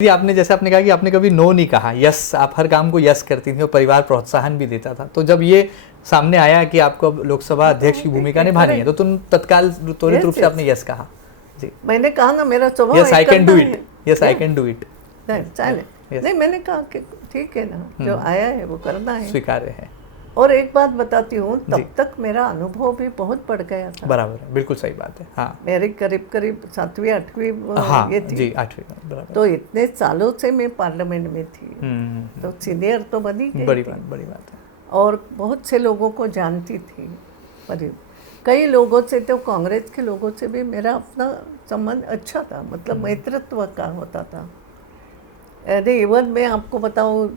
जी, आपने जैसे आपने कहा कि आपने कभी नो नहीं कहा, यस, आप हर काम को यस करती थी और परिवार प्रोत्साहन भी देता था। तो जब ये सामने आया कि आपको अब लोकसभा अध्यक्ष की भूमिका निभानी है, तो तुम तत्काल त्वरित रूप से आपने यस कहा। जी, मैंने कहा ना, मेरा स्वभाव यस आई कैन करना डू है। It, yes I can do it, नहीं, मैंने कहा कि ठीक है ना, जो आया है वो करना है, स्वीकार्य है। और एक बात बताती हूँ, जी। तब तक मेरा अनुभव भी बहुत बढ़ गया था। बराबर है, बिल्कुल सही बात है। हाँ, मेरी करीब करीब 7वीं 8वीं हाँ, ये थी। जी, 8वीं, बराबर। तो इतने सालों से मैं पार्लियामेंट में थी, तो सीनियर तो बनी गई बड़ी थी। बड़ी बात है। और बहुत से लोगों को जानती थी, पर कई लोगों से, तो कांग्रेस के लोगों से भी मेरा अपना संबंध अच्छा था, मतलब मैत्रित्व का होता था। अरे इवन मैं आपको बताऊँ,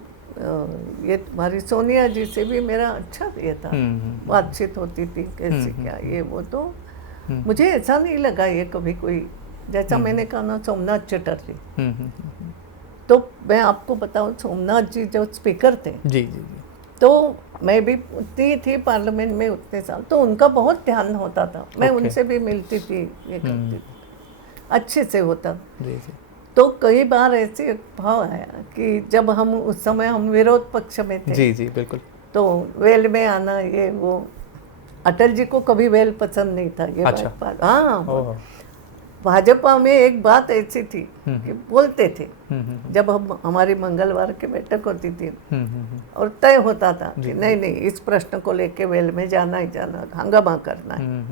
ये तुम्हारी सोनिया जी से भी मेरा अच्छा ये था, बातचीत होती थी, कैसे क्या ये वो। तो मुझे ऐसा नहीं लगा ये कभी कोई, जैसा मैंने कहा ना, सोमनाथ चटर्जी, तो मैं आपको बताऊँ, सोमनाथ जी जो स्पीकर थे, जी जी जी, तो मैं भी उतनी थी पार्लियामेंट में उतने साल, तो उनका बहुत ध्यान होता था। मैं उनसे भी मिलती थी, ये करती थी, अच्छे से होता। जी जी, तो कई बार ऐसे भाव आया कि जब हम उस समय हम विरोध पक्ष में थे, जी जी, बिल्कुल, तो वेल में आना, ये वो, अटल जी को कभी वेल पसंद नहीं था, ये अच्छा। बात। हाँ, भाजपा में एक बात ऐसी थी कि बोलते थे, जब हम हमारी मंगलवार की बैठक होती थी और तय होता था कि नहीं नहीं, इस प्रश्न को लेके वेल में जाना ही जाना, हंगामा करना है,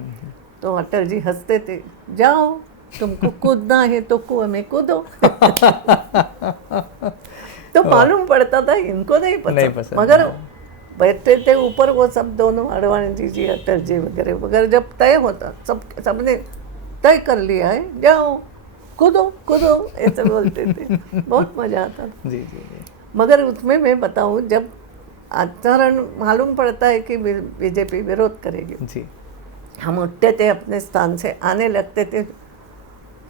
तो अटल जी हंसते थे, जाओ, तुमको कूदना है तो कुएं में कूदो। तो मालूम पड़ता था इनको नहीं पसंद, मगर बैठते थे ऊपर वो सब दोनों, अडवाणी जी, अटल जी वगैरह वगैरह, जब तय होता, सबने तय कर लिया है, जाओ कूदो कूदो, ऐसे बोलते थे। बहुत मजा आता था। जी जी जी, मगर उसमें मैं बताऊं, जब आचरण मालूम पड़ता है कि बीजेपी विरोध करेगी, जी, हम उठते थे अपने स्थान से, आने लगते थे,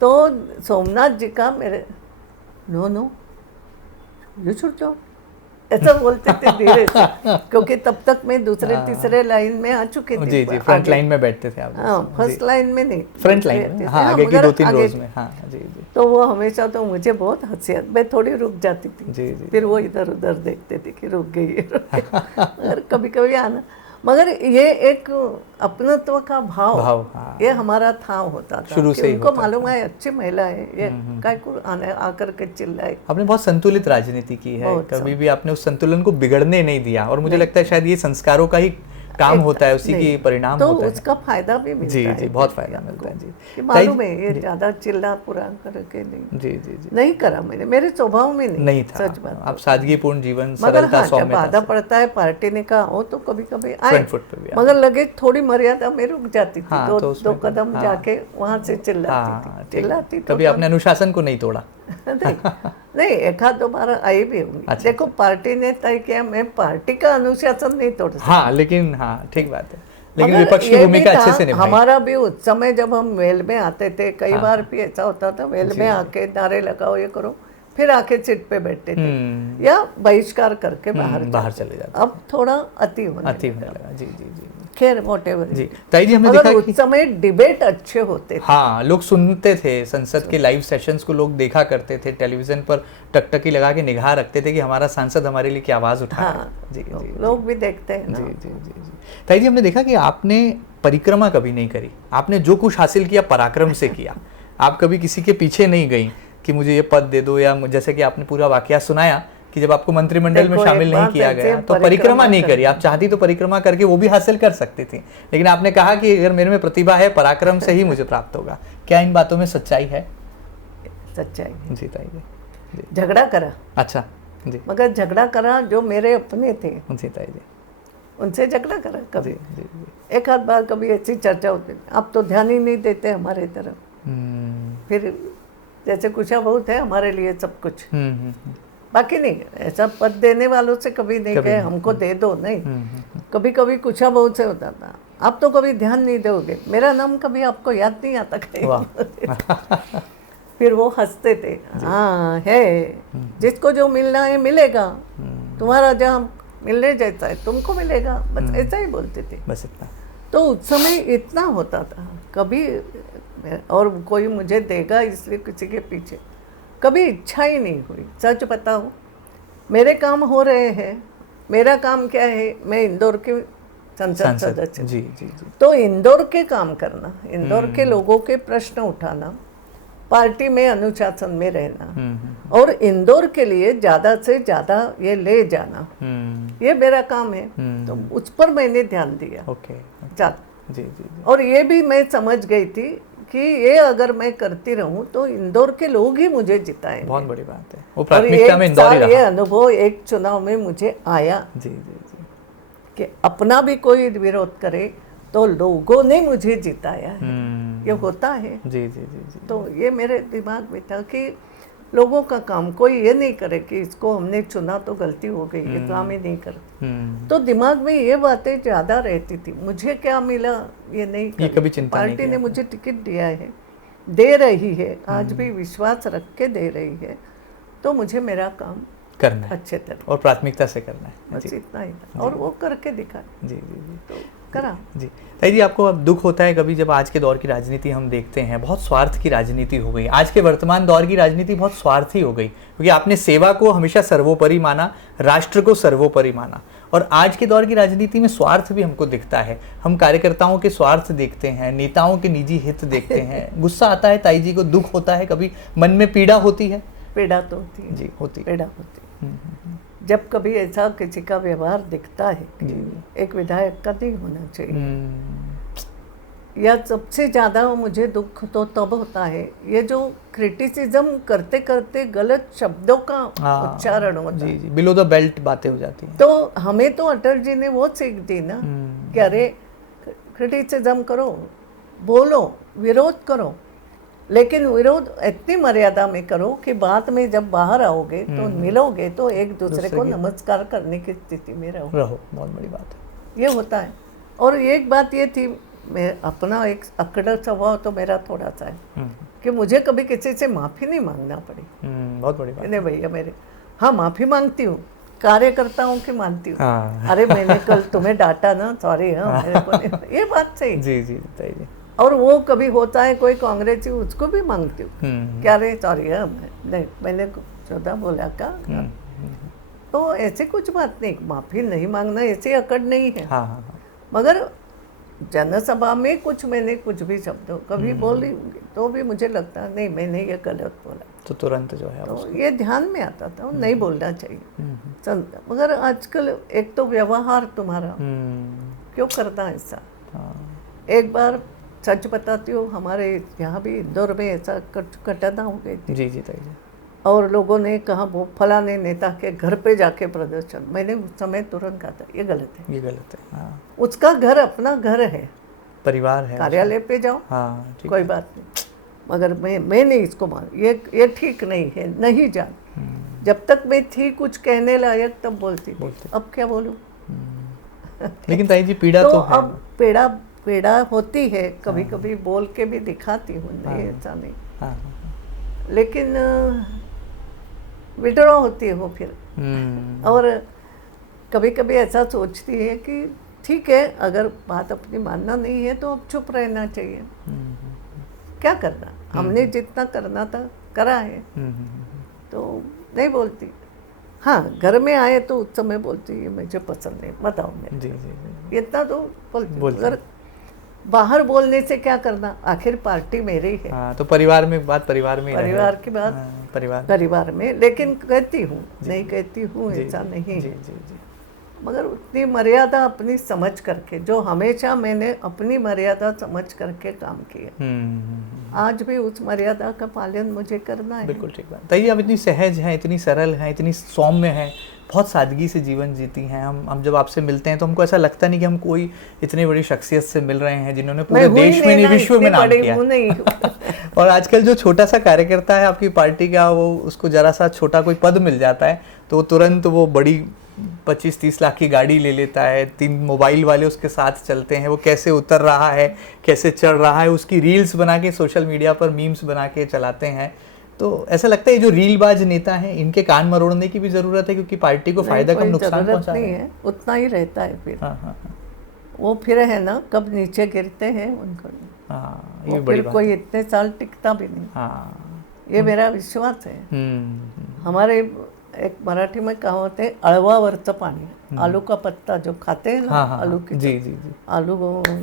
तो सोमनाथ जी का मेरे, नो नो यू शुड जाओ, ऐसा बोलते थे धीरे से, क्योंकि तब तक मैं दूसरे तीसरे लाइन में आ चुकी थी। जी जी, फ्रंट लाइन में बैठते थे आप। हाँ, फर्स्ट लाइन में नहीं, फ्रंट लाइन में, हाँ, आगे की 2-3 रोज में। हाँ जी जी, तो वो हमेशा, तो मुझे बहुत हंसी आती, मैं थोड़ी रुक जाती थी। जी जी, फिर वो इधर उधर देखते थे कि रुक गई और कभी कभी आना, मगर ये एक अपनत्व का भाव, हाँ, ये हमारा था, होता था शुरू से। उनको मालूम है अच्छी महिला है, ये काय को आकर के चिल्लाए। आपने बहुत संतुलित राजनीति की है, कभी भी आपने उस संतुलन को बिगड़ने नहीं दिया, और मुझे लगता है शायद ये संस्कारों का ही काम होता है, उसी की परिणाम तो होता है, उसका फायदा भी मिलता है। जी जी, बहुत फायदा मिलता है। जी, कि मालूम है ये ज्यादा चिल्ला पूरा करके नहीं, जी जी जी, नहीं करा मैंने, मेरे स्वभाव में नहीं था, सच बात। आप सादगीपूर्ण जीवन, सरलता, सौम्यता, जब बाधा पड़ता है पार्टी ने कहा हो, तो कभी कभी आए, मगर लगे थोड़ी मर्यादा में रुक जाती थी, दो कदम जाके वहां से चिल्लाती। कभी आपने अनुशासन को नहीं तोड़ा? नहीं, एक आध दो बार आई भी होंगी। अच्छा, देखो, पार्टी ने तय किया, मैं पार्टी का अनुशासन नहीं तोड़ सकती। हाँ, लेकिन हाँ, ठीक बात है, लेकिन विपक्ष की भूमिका अच्छे से निभाई। हमारा भी उस समय जब हम वेल में आते थे, कई बार भी ऐसा होता था, वेल में आके नारे लगाओ, ये करो, फिर आके सीट पे बैठते थे, या बहिष्कार करके बाहर चले जाते। अब थोड़ा अति होने लगा। जी जी जी, खैर व्हाटएवर। जी, ताई जी, हमने देखा कि उस समय डिबेट अच्छे होते थे। हाँ, लोग सुनते थे, संसद के लाइव सेशंस को लोग देखा करते थे, टेलीविजन पर टकटकी लगा के निगाह रखते थे कि हमारा सांसद हमारे लिए क्या आवाज उठा रहा है। जी जी, लोग भी देखते हैं ना। जी जी जी जी, ताई जी, हमने देखा कि आपने परिक्रमा कभी नहीं करी, आपने जो कुछ हासिल किया पराक्रम से किया। आप कभी किसी के पीछे नहीं गई कि मुझे ये पद दे दो, या जैसे कि आपने पूरा वाकया सुनाया कि जब आपको मंत्रिमंडल में शामिल नहीं किया गया तो परिक्रमा नहीं करी। आप चाहती तो परिक्रमा करके वो भी हासिल कर सकती थी, लेकिन आपने कहा कि अगर मेरे में प्रतिभा है, पराक्रम से ही मुझे प्राप्त होगा। क्या इन बातों में सच्चाई है? सच्चाई। जी ताई जी, झगड़ा करा। अच्छा जी, मगर झगड़ा करा जो मेरे अपने थे। जी ताई जी, उनसे झगड़ा करा कभी। जी, जी, एक आध बार कभी ऐसी चर्चा होती, आप तो ध्यान ही नहीं देते हमारे तरफ। फिर जैसे कुछ बहुत है हमारे लिए सब कुछ, बाकी नहीं, ऐसा पद देने वालों से कभी नहीं कहे हमको दे दो, नहीं। कभी कभी कुछ बहुत से होता था, आप तो कभी ध्यान नहीं दोगे, मेरा नाम कभी आपको याद नहीं आता कहीं। फिर वो हंसते थे, हाँ है, जिसको जो मिलना है मिलेगा, तुम्हारा जहाँ मिलने जैसा है तुमको मिलेगा, बस ऐसा ही बोलते थे, बस इतना। तो उस समय इतना होता था, कभी और कोई मुझे देगा इसलिए किसी के पीछे कभी इच्छा ही नहीं हुई। सच बताऊं, मेरे काम हो रहे हैं। मेरा काम क्या है, मैं इंदौर की संसद सदस्य, जी जी जी। तो इंदौर के काम करना, इंदौर के लोगों के प्रश्न उठाना, पार्टी में अनुशासन में रहना और इंदौर के लिए ज़्यादा से ज़्यादा ये ले जाना, ये मेरा काम है। तो उस पर मैंने ध्यान दिया। ओके। ज़्यादा जी जी जी। और ये भी मैं समझ गई थी कि ये अगर मैं करती रहूं तो इंदौर के लोग ही मुझे जिताएंगे। बहुत बड़ी बात है। वो और प्राथमिकता में एक इंदौर ही साल ये रहा। अनुभव एक चुनाव में मुझे आया जी जी जी। कि अपना भी कोई विरोध करे तो लोगों ने मुझे जिताया है। ये होता है। जी जी जी जी। तो ये मेरे दिमाग में था कि लोगों का काम, कोई ये नहीं करे कि इसको हमने चुना तो गलती हो गई, ये काम ही नहीं कर। तो दिमाग में ये बातें ज़्यादा रहती थी। मुझे क्या मिला ये नहीं ये कभी चिंता नहीं पार्टी किया ने मुझे टिकट दिया है, दे रही है, आज भी विश्वास रख के दे रही है, तो मुझे मेरा काम करना है अच्छे तरह और प्राथमिकता से करना है। बस जी इतना ही था और वो करके दिखा। जी जी जी। तो करा। जी ताई जी, आपको अब दुख होता है कभी जब आज के दौर की राजनीति हम देखते हैं, बहुत स्वार्थ की राजनीति हो गई। आज के वर्तमान दौर की राजनीति बहुत स्वार्थी हो गई, क्योंकि आपने सेवा को हमेशा सर्वोपरि माना, राष्ट्र को सर्वोपरि माना, और आज के दौर की राजनीति में स्वार्थ भी हमको दिखता है। हम कार्यकर्ताओं के स्वार्थ देखते हैं, नेताओं के निजी हित देखते हैं। गुस्सा आता है ताई जी को, दुख होता है, कभी मन में पीड़ा होती है? पीड़ा तो होती है जी, होती है। पीड़ा होती है जब कभी ऐसा किसी का व्यवहार दिखता है कि एक विधायक का नहीं होना चाहिए। या सबसे ज़्यादा मुझे दुख तो तब होता है ये जो क्रिटिसिज्म करते करते गलत शब्दों का उच्चारण होता है। जी जी, बिलो द बेल्ट बातें हो जाती हैं। तो हमें तो अटल जी ने वो सीख दी ना कि अरे क्रिटिसिज्म करो, बोलो, विरोध करो, लेकिन विरोध इतनी मर्यादा में करो कि बाद में जब बाहर आओगे तो मिलोगे तो एक दूसरे को नमस्कार करने की स्थिति में रहो। बहुत बड़ी बात है। ये होता है। और एक बात ये थी, मैं अपना एक अकड़ स्वभाव तो मेरा थोड़ा सा है कि मुझे कभी किसी से माफ़ी नहीं मांगना पड़ी। बहुत बड़ी बात। नहीं भैया मेरे, हाँ माफ़ी मांगती हूँ, कार्यकर्ताओं की मानती हूँ। अरे मैंने कल तुम्हें डांटा ना, सॉरी। हाँ मेरे को नहीं, ये बात सही। जी जी बताइए जी। और वो कभी होता है कोई कांग्रेसी, उसको भी मांगती हूँ, क्या रे सॉरी है नहीं मैंने ज्यादा बोला का। तो ऐसे कुछ बात नहीं, माफ़ी नहीं मांगना ऐसे अकड़ नहीं है। मगर जनसभा में मैंने कुछ भी शब्द कभी बोली होंगी तो भी मुझे लगता नहीं मैंने ये गलत बोला, तो तुरंत जो है तो ये ध्यान में आता था, नहीं बोलना चाहिए। मगर आजकल एक तो व्यवहार तुम्हारा क्यों करना ऐसा। एक बार सच बताती हूँ, हमारे यहाँ भी इंदौर में ऐसा घटना हो गई थी। जी जी ताई जी। और लोगों ने कहा वो फलाने नेता के घर पे जाके प्रदर्शन, मैंने उस समय तुरंत कहा था ये गलत है, ये गलत है। हाँ। उसका घर अपना घर है, परिवार है, कार्यालय पे जाओ, हाँ कोई बात नहीं, मगर मैं नहीं इसको मान, ये ठीक नहीं है, नहीं जान। जब तक मैं थी कुछ कहने लायक तब बोलती थी, अब क्या बोलूँ। लेकिन ताई जी पीड़ा तो है। अब पीड़ा होती है, कभी कभी बोल के भी दिखाती हूँ, नहीं ऐसा नहीं। लेकिन विड्रॉ होती है वो फिर। और कभी कभी ऐसा सोचती है कि ठीक है, अगर बात अपनी मानना नहीं है तो अब चुप रहना चाहिए, क्या करना, हमने जितना करना था करा है, तो नहीं बोलती। हाँ घर में आए तो उस समय बोलती है मुझे पसंद नहीं, बताओ मैं जी जी इतना तो बोलती। अगर बाहर बोलने से क्या करना, आखिर पार्टी मेरी है। हाँ, तो परिवार में बात, परिवार में परिवार की बात परिवार में, लेकिन कहती हूँ, नहीं कहती हूँ ऐसा नहीं है, मगर उतनी मर्यादा अपनी समझ करके, जो हमेशा मैंने अपनी मर्यादा समझ करके काम किया, आज भी उस मर्यादा का पालन मुझे करना है। बिल्कुल ठीक बात। ताई आप इतनी सहज हैं, इतनी सरल हैं, इतनी सौम्य हैं, बहुत सादगी से जीवन जीती हैं। हम जब आपसे मिलते हैं तो हमको ऐसा लगता नहीं कि हम कोई इतनी बड़ी शख्सियत से मिल रहे हैं जिन्होंने पूरे देश में नहीं विश्व में नाम किया। और आजकल जो छोटा सा कार्यकर्ता है आपकी पार्टी का, वो उसको जरा सा छोटा कोई पद मिल जाता है तो तुरंत वो बड़ी 25-30 लाख की गाड़ी ले लेता है, 3 मोबाइल वाले उसके साथ चलते हैं, वो कैसे उतर रहा है, कैसे चढ़ रहा है, उसकी रील्स बना के सोशल मीडिया पर मीम्स बना के चलाते हैं। तो ऐसा लगता है ये जो रीलबाज नेता हैं इनके कान मरोड़ने की भी जरूरत है, क्योंकि पार्टी को फायदा कम नुकसान पहुंचा नहीं है, उतना ही रहता है फिर। वो फिर है ना, कब नीचे गिरते हैं उनको, ये बड़ी बात, कोई इतने साल टिकता भी नहीं। ये मेरा विश्वास है। हमारे एक मराठी में कहावत है, अळवावरचं पाणी, आलू का पत्ता जो खाते हैं ना, आलू की जी जी जी, आलू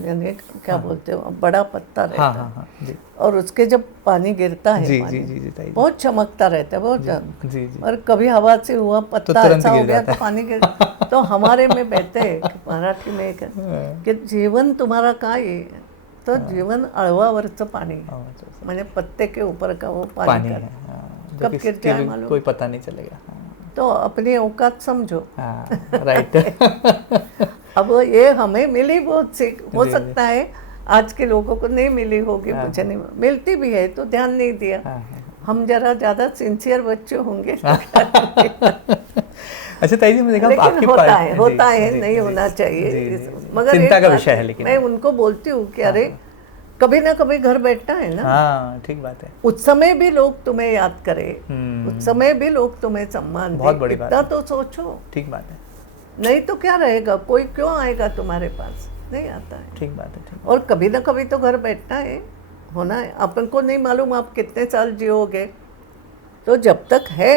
यानी क्या बोलते हो, बड़ा पत्ता रहता हाँ है, हाँ हाँ जी और उसके जब पानी गिरता है, जी पानी जी जी जी ताई जी, बहुत चमकता रहता है, बहुत जी जी, और कभी हवा से हुआ पत्ता तुरंत ऐसा हो गिर गया जाता तो पानी गिर तो हमारे में बहते हैं कि मराठी में एक कि जीवन तुम्हारा काय आहे, तो जीवन अळवावरचं पाणी आहे, म्हणजे पत्ते के ऊपर का वो पानी पानी है, का हाँ, कब जो गिर किसी जाए के मालूम। कोई पता नहीं चलेगा, तो अपनी औकात समझो। हाँ राइट। अब ये हमें मिली बहुत सीख, हो जी, सकता है आज के लोगों को नहीं मिली होगी, हाँ, मुझे नहीं मिलती भी है तो ध्यान नहीं दिया। हाँ, हाँ। हम जरा ज्यादा सिंसियर बच्चे होंगे। अच्छा ताई जी, मैं देखा लेकिन आपकी होता पार्टी- है, होता जी, है, जी, नहीं जी, होना चाहिए जी, जी, इस- जी। मगर चिंता एक का बात विषय है, है, लेकिन मैं उनको बोलती हूँ कि अरे कभी ना कभी घर बैठना है ना, हाँ ठीक बात है, उस समय भी लोग तुम्हें याद करें, हम्म, उस समय भी लोग तुम्हें सम्मान बहुत दें, बड़ी बात इतना है। तो सोचो। ठीक बात है, नहीं तो क्या रहेगा, कोई क्यों आएगा तुम्हारे पास, नहीं आता है। ठीक बात है, ठीक। और कभी ना कभी तो घर बैठना है, होना है। अपन को नहीं मालूम आप कितने साल जियोगे, तो जब तक है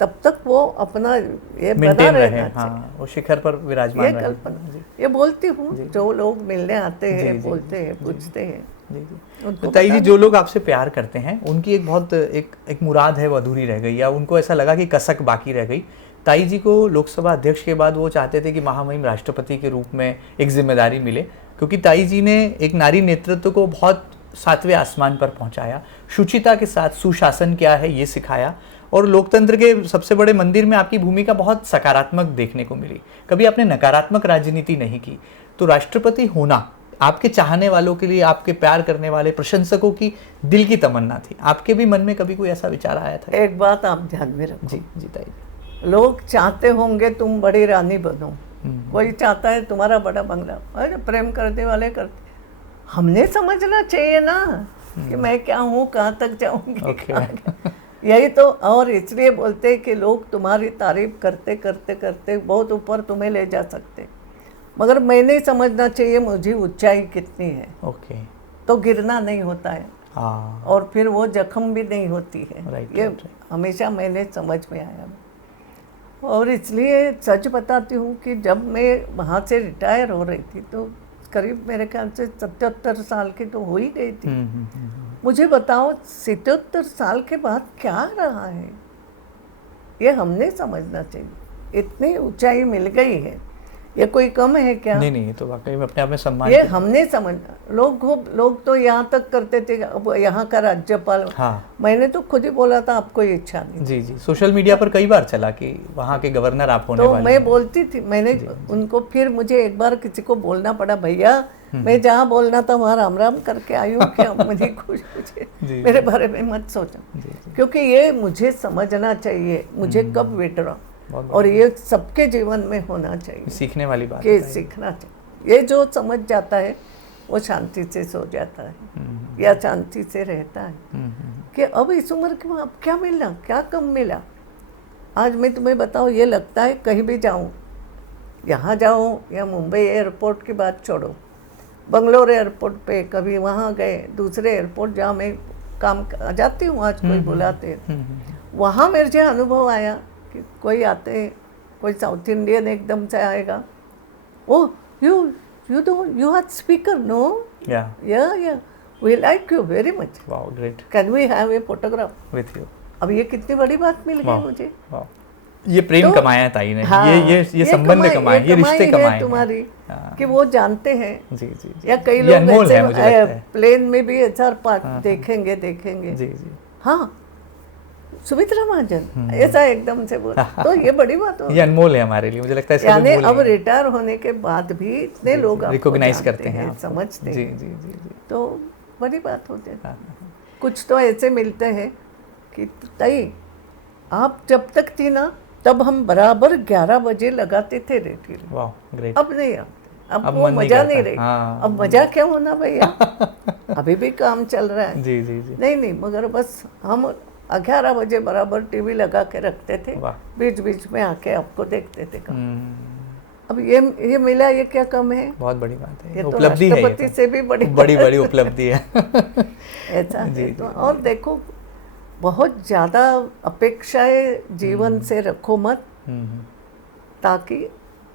तब तक वो अपना ये बना मेंटेन रहे, रहना चाहिए। हाँ, वो शिखर पर विराजमान ये रहे। कल्पना, जी ये बोलती हूँ, जो लोग मिलने आते जी, हैं, जी, बोलते हैं, पूछते हैं, जी जी। उनको तो ताई जी, बता जो लोग आपसे प्यार करते हैं उनकी एक बहुत एक मुराद है वो अधूरी रह गई, या उनको ऐसा लगा कि कसक बाकी रह गई। ताई जी को लोकसभा अध्यक्ष के बाद वो चाहते थे कि महामहिम राष्ट्रपति के रूप में एक जिम्मेदारी मिले, क्योंकि ताई जी ने एक नारी नेतृत्व को बहुत 7वें आसमान पर पहुंचाया, शुचिता के साथ सुशासन क्या है ये सिखाया, और लोकतंत्र के सबसे बड़े मंदिर में आपकी भूमिका बहुत सकारात्मक देखने को मिली। कभी आपने नकारात्मक राजनीति नहीं की। तो राष्ट्रपति होना आपके चाहने वालों के लिए, आपके प्यार करने वाले प्रशंसकों की दिल की तमन्ना थी। आपके भी मन में कभी कोई ऐसा विचार आया था? एक बात आप ध्यान में रखो, जी जी ताई जी। लोग चाहते होंगे तुम बड़ी रानी बनो, कोई चाहता है तुम्हारा बड़ा बंगला, अरे प्रेम करने वाले करते, हमने समझना चाहिए ना कि मैं क्या हूँ, कहाँ तक जाऊंगी, ओके। यही तो। और इसलिए बोलते हैं कि लोग तुम्हारी तारीफ करते करते करते बहुत ऊपर तुम्हें ले जा सकते, मगर मैंने समझना चाहिए मुझे ऊंचाई कितनी है, ओके, तो गिरना नहीं होता है, हाँ, और फिर वो जख्म भी नहीं होती है। राइट, ये राइट, हमेशा मैंने समझ में आया। और इसलिए सच बताती हूँ कि जब मैं वहाँ से रिटायर हो रही थी तो करीब मेरे ख्याल से 77 साल की तो हो ही गई थी। मुझे बताओ 77 साल के बाद क्या रहा है, ये हमने समझना चाहिए। इतनी ऊंचाई मिल गई है, ये कोई कम है क्या? नहीं नहीं, तो वाकई में अपने आप में सम्मान ये हमने समझना। लोग तो यहाँ तक करते थे, अब यहाँ का राज्यपाल, हाँ, मैंने तो खुद ही बोला था आपको इच्छा नहीं। जी जी, सोशल मीडिया पर कई बार चला कि वहाँ के गवर्नर आप होने तो वाले मैं हैं। बोलती थी, मैंने उनको, फिर मुझे एक बार किसी को बोलना पड़ा, भैया मैं जहाँ बोलना था वहाँ राम राम करके आई हूँ, क्या मुझे कुछ जी, मेरे बारे में मत सोचो, जी, जी। क्योंकि ये मुझे समझना चाहिए मुझे कब विड्रॉ, बहुत और ये सबके जीवन में होना चाहिए सीखने वाली बात कि है। सीखना चाहिए। ये जो समझ जाता है वो शांति से सो जाता है या शांति से रहता है कि अब इस उम्र के अब क्या मिला, क्या कम मिला। आज मैं तुम्हें बताऊँ, ये लगता है कहीं भी जाऊँ, यहाँ जाऊँ या मुंबई एयरपोर्ट की बात छोड़ो, बंगलोर एयरपोर्ट पे कभी वहाँ गए, दूसरे एयरपोर्ट जहाँ मैं काम जाती हूँ, आज कोई बुलाते हैं, वहाँ मेरे जो अनुभव आया कि कोई आते, कोई साउथ इंडियन एकदम से आएगा, ओह you are speaker, no? Yeah, we like you very much. Wow, great. Can we have a photograph? With you. अब ये कितनी बड़ी बात मिल गई मुझे। Wow. ये प्रेम तो, कमाया ताई ने, हाँ, ये संबंध कमाए, ये रिश्ते कमाए तुम्हारी, कि वो जानते हैं। जी जी, या कई ये लोग अनमोल है, मुझे लगता है। प्लेन में भी HR पार्क देखेंगे जी जी, हाँ सुमित्रा महाजन ऐसा एकदम से बोला, तो ये बड़ी बात हो, ये अनमोल है हमारे लिए, मुझे लगता है। यानी अब रिटायर होने के बाद भी इतने लोग रिकॉग्नाइज करते हैं, समझते जी हैं, जी जी जी, तो बड़ी बात होती है। कुछ तो ऐसे मिलते हैं कि ताई आप जब तक थी ना तब हम बराबर 11 बजे लगाते थे रेडियो। वाह, ग्रेट। अब नहीं आते, अब वो मन नहीं मजा करता। नहीं रही। हाँ। अब मजा क्या होना भैया, अभी भी काम चल रहा है। जी जी जी, नहीं, मगर बस हम 11 बजे बराबर टीवी लगा के रखते थे, वाह। बीच बीच में आके आपको देखते थे काम। अब ये मिला, ये क्या कम है, बहुत बड़ी बात है, ये तो उपलब्धि है, राष्ट्रपति से भी बड़ी बड़ी बड़ी उपलब्धि है। ऐसा है। तो और देखो बहुत ज़्यादा अपेक्षाएं जीवन से रखो मत, ताकि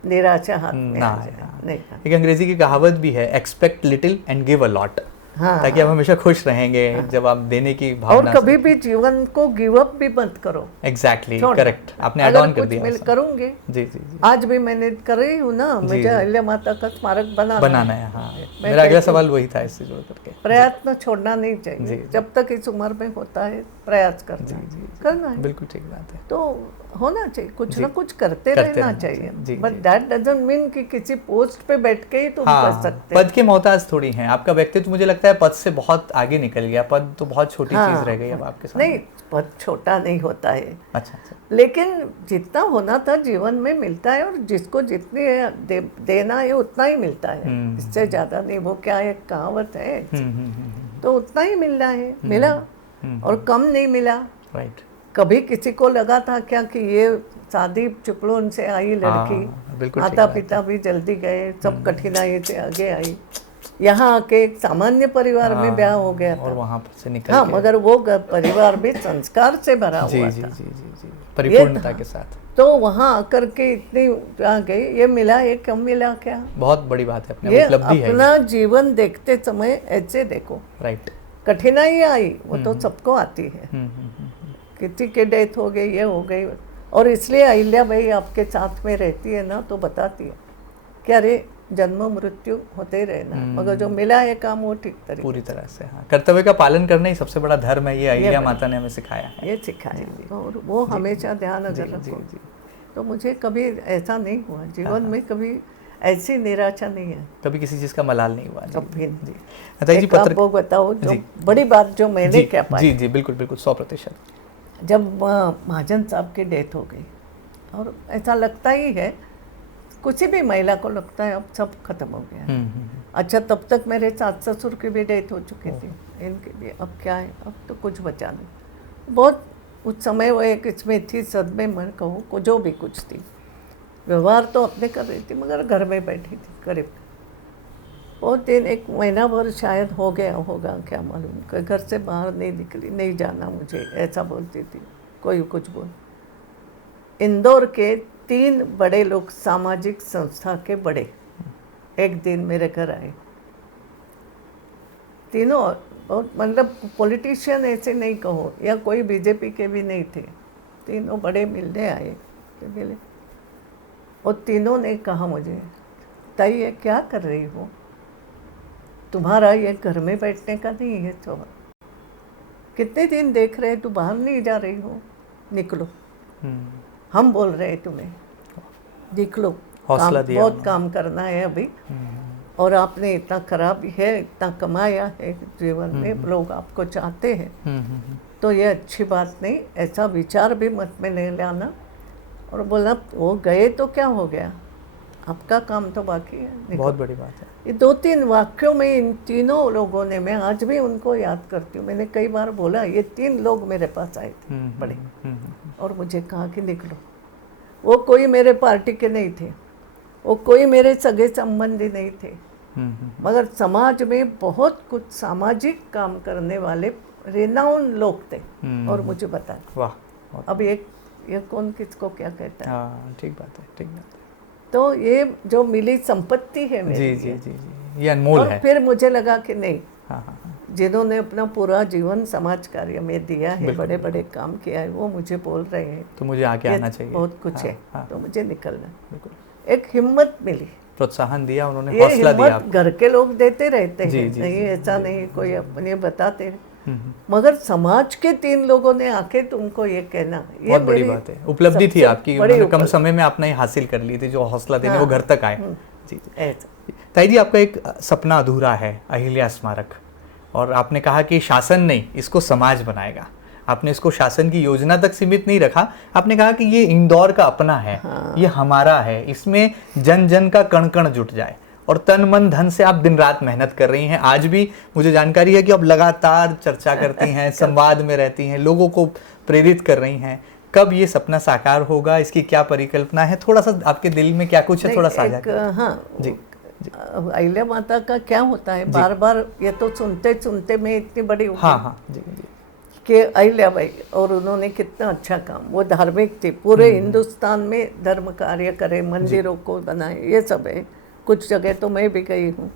निराशा हाथ में ना आ आए, जाए। हाँ। नहीं, एक अंग्रेजी की कहावत भी है, expect little and give a lot, हाँ, ताकि आप हमेशा खुश रहेंगे जब आप देने की और भावना कभी भी जीवन को गिव अप भी मत करो। एग्जैक्टली छोड़ करेक्ट, दो। आपने ऐड अगर ऑन कर कुछ दिया मिल ऐसा। करूंगी, जी जी जी, आज भी मैंने कर रही हूँ ना, जी, मुझे जी। अहिल्या माता का स्मारक बनाना है, हाँ। मैं मेरा अगला कहती हूँ, सवाल वही था इससे जुड़ करके। प्रयत्न छोड़ना नहीं जी, चाहिए। जी। जब तक इस उम्र में होता है प्रयास करना जी, है, जी, जी। करना है, बिल्कुल ठीक बात है। तो होना चाहिए, कुछ जी। ना कुछ करते करते रहना रहना चाहिए। चाहिए। जी, बट जी। दैट डजंट मीन कि किसी पोस्ट पे बैठ के ही तुम कर हाँ, सकते पद के मोहताज थोड़ी हैं। आपका व्यक्तित्व मुझे लगता है पद से बहुत आगे निकल गया, पद तो बहुत छोटी चीज रह गई अब आपके सामने। नहीं, पद छोटा नहीं होता है, अच्छा अच्छा, लेकिन जितना होना था जीवन में मिलता है, और जिसको जितनी देना है उतना ही मिलता है, इससे ज़्यादा नहीं। वो क्या एक कहावत है, तो उतना ही मिलना है, मिला, और कम नहीं मिला। राइट। कभी किसी को लगा था क्या कि ये शादी चुपड़ों से आई लड़की, बिल्कुल ठीक माता बात है। पिता भी जल्दी गए, सब कठिनाई से आगे आई, यहाँ आके एक सामान्य परिवार में ब्याह हो गया और था। वहाँ से निकल हाँ, के मगर वो परिवार भी संस्कार से भरा जी हुआ जी था। जी जी जी, परिपूर्णता के साथ। तो वहाँ आकर के इतनी आ गई, ये मिला, ये कम मिला क्या? बहुत बड़ी बात है, अपने ये उपलब्धि है। अपना जीवन देखते समय ऐसे देखो, राइट। कठिनाई आई वो तो सबको आती है, किसी की डेथ हो गई, ये हो गई, और इसलिए अहिल्या भाई आपके साथ में रहती है ना, तो बताती है कि अरे जन्म मृत्यु होते रहना, मगर जो मिला है काम वो ठीक तरीके पूरी तरह से, हाँ। कर्तव्य का पालन करना ही सबसे बड़ा धर्म है, ये अहिल्या माता ने हमें सिखाया है। ये सिखाया, और वो हमेशा ध्यान अगर रखो। तो मुझे कभी ऐसा नहीं हुआ जीवन में, कभी ऐसी निराशा नहीं है, कभी किसी चीज का मलाल नहीं हुआ। कभी जी। नहीं। अतः जी, एक आप वो बताओ जो बड़ी बात जो मैंने क्या पाई। जी जी, बिल्कुल बिल्कुल, 100%। जब महाजन साहब की डेथ हो गई, और ऐसा लगता ही है, किसी भी महिला को लगता है अब सब खत्म हो गया। अच्छा, तब तक मेरे सास ससुर की भी डेथ हो चुकी थी, इनकी भी, अब क्या है, अब तो कुछ बचा नहीं। बहुत उस समय वो एक इसमें थी, सदमे में कहूँ को, जो भी कुछ थी, व्यवहार तो अपने कर रही थी मगर घर में बैठी थी करीब बहुत दिन, 1 महीना भर शायद हो गया होगा, क्या मालूम, कि घर से बाहर नहीं निकली, नहीं जाना मुझे, ऐसा बोलती थी, कोई कुछ बोल। इंदौर के 3 बड़े लोग, सामाजिक संस्था के बड़े, एक दिन मेरे घर आए, तीनों, बहुत मतलब पॉलिटिशियन ऐसे नहीं कहो, या कोई बीजेपी के भी नहीं थे, तीनों बड़े मिलने आए, मिले, और तीनों ने कहा मुझे, ताई ये क्या कर रही हो, तुम्हारा ये घर में बैठने का नहीं है स्वभाव, कितने दिन देख रहे, तू बाहर नहीं जा रही हो, निकलो, हम बोल रहे तुम्हें निकलो, हौसला दिया बहुत काम करना है अभी, और आपने इतना खराब है, इतना कमाया है जीवन में, लोग आपको चाहते हैं, तो ये अच्छी बात नहीं, ऐसा विचार भी मत में नहीं लाना। और बोला वो गए तो क्या हो गया, आपका काम तो बाकी है। बहुत बड़ी बात है। ये 2-3 वाक्यों में इन तीनों लोगों ने, मैं आज भी उनको याद करती हूँ, मैंने कई बार बोला, ये 3 लोग मेरे पास आए थे बड़े, और मुझे कहा कि निकलो। वो कोई मेरे पार्टी के नहीं थे, वो कोई मेरे सगे संबंधी नहीं थे, मगर समाज में बहुत कुछ सामाजिक काम करने वाले रिनाउन लोग थे, और मुझे बताया। वाह। अब ये कौन किसको क्या कहता है। हाँ, ठीक बात है, ठीक बात है। तो ये जो मिली संपत्ति है मेरे जी लिए, जी जी जी, ये अनमोल और है। फिर मुझे लगा कि नहीं, हाँ, जिन्होंने अपना पूरा जीवन समाज कार्य में दिया है, बड़े बड़े काम किया है, वो मुझे बोल रहे हैं तो मुझे आके आना चाहिए, बहुत कुछ है, हाँ, तो मुझे निकलना। बिल्कुल। एक हिम्मत मिली, प्रोत्साहन दिया उन्होंने, ये हौसला दिया हिम्मत घर के लोग देते रहते जी, हैं, जी, नहीं जी, ऐसा नहीं, कोई अपने बताते हैं, मगर समाज के 3 लोगों ने आके तुमको ये कहना, ये बहुत बड़ी बात है, उपलब्धि थी आपकी, उन्होंने कम समय में आपने हासिल कर ली थी, जो हौसला देने वो घर तक आए। जी ऐसा। ताई जी, आपका एक सपना अधूरा है, अहिल्या स्मारक, और आपने कहा कि शासन नहीं, इसको समाज बनाएगा। आपने इसको शासन की योजना तक सीमित नहीं रखा, आपने कहा कि ये इंदौर का अपना है, ये हमारा है, इसमें जन जन का कण कण जुट जाए, और तन मन धन से आप दिन रात मेहनत कर रही हैं। आज भी मुझे जानकारी है कि आप लगातार चर्चा करती हैं, संवाद में रहती हैं, लोगों को प्रेरित कर रही हैं। कब ये सपना साकार होगा, इसकी क्या परिकल्पना है, थोड़ा सा आपके दिल में क्या कुछ है, थोड़ा साझा करें। हाँ जी, अहिल्या माता का क्या होता है, बार बार ये तो सुनते सुनते मैं इतनी बड़ी हाँ हाँ जी जी, कि अहिल्याबाई, और उन्होंने कितना अच्छा काम, वो धार्मिक थी, पूरे हिंदुस्तान में धर्म कार्य करे, मंदिरों को बनाए, ये सब है। कुछ जगह तो मैं भी गई हूँ।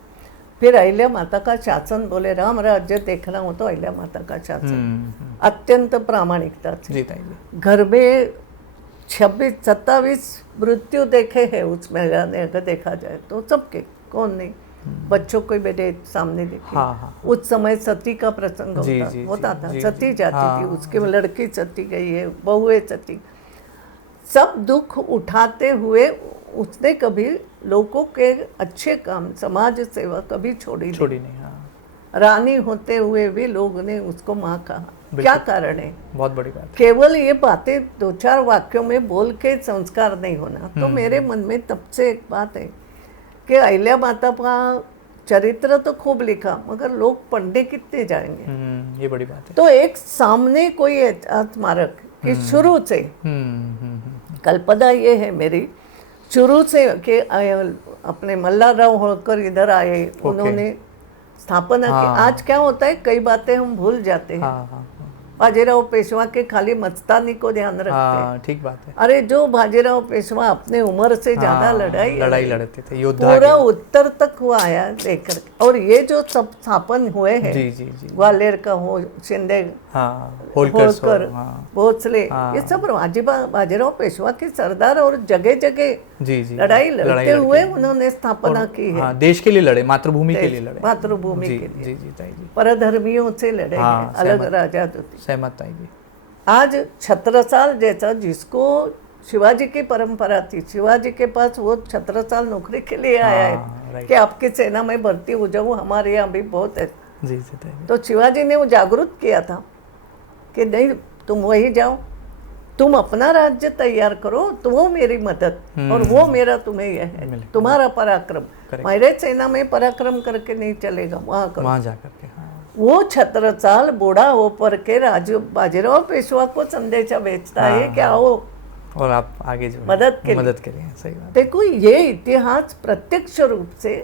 फिर अहिल्या माता का शासन, बोले राम राज्य देखना हो तो अहिल्या माता का शासन, अत्यंत प्रामाणिकता थी। घर में 26-27 मृत्यु देखे हैं उस महिला ने, अगर देखा जाए तो सबके, कौन नहीं, बच्चों को मेरे सामने देखे। उस समय सती का प्रसंग होता था, सती जाती थी, उसकी लड़की सती गई है, बहुएं सती, सब दुख उठाते हुए उसने कभी लोगों के अच्छे काम, समाज सेवा कभी छोड़ी नहीं। रानी होते हुए भी लोग ने उसको माँ कहा। क्या कारण है? बहुत बड़ी बात। केवल ये बातें 2-4 वाक्यों में बोल के संस्कार नहीं होना। तो मेरे मन में तब से एक बात है कि अहिल्या माता का चरित्र तो खूब लिखा, मगर लोग पढ़ने कितने जाएंगे? ये बड़ी बात है। तो एक सामने कोई स्मारक कि शुरू से कल्पना ये है मेरी, शुरू से कि अपने मल्हारराव होळकर इधर आए, उन्होंने स्थापना की। आज क्या होता है, कई बातें हम भूल जाते हैं। बाजीराव पेशवा के खाली मस्तानी को ध्यान रखते हैं। ठीक बात है। अरे जो बाजीराव पेशवा अपने उम्र से ज्यादा लड़ाई लड़ते थे, योद्धा, पूरा उत्तर तक हुआ आया लेकर। और ये जो सब स्थापन हुए हैं, ग्वालियर का हो, शिंदे, होळकर, भोसले, ये सब बाजीराव पेशवा के सरदार, और जगह जगह लड़ाई लड़ते हुए उन्होंने स्थापना की है। देश के लिए लड़े, मातृभूमि के लिए लड़े, मातृभूमि के लिए, परधर्मियों से लड़े, अलग राजा तो थी। सहमत आएगी। आज छत्रसाल जैसा, जिसको शिवाजी की परंपरा थी, शिवाजी के पास वो छत्रसाल नौकरी के लिए आया है कि आपकी सेना में भर्ती हो जाऊँ, हमारे यहाँ भी बहुत है। तो शिवाजी ने वो जागरूक किया था कि नहीं, तुम वही जाओ, तुम अपना राज्य तैयार करो, तो वो मेरी मदद, और वो मेरा तुम्हें यह है, तुम्हारा पराक्रम, मेरे सेना में पराक्रम करके नहीं चलेगा, वहाँ करो, वहाँ जाकर के। वो छत्रसाल बूढ़ा हो पर के बाजीराव पेशवा को संदेशा भेजता है कि आओ और आप आगे जो मदद के लिए। सही बात। देखो, ये इतिहास प्रत्यक्ष रूप से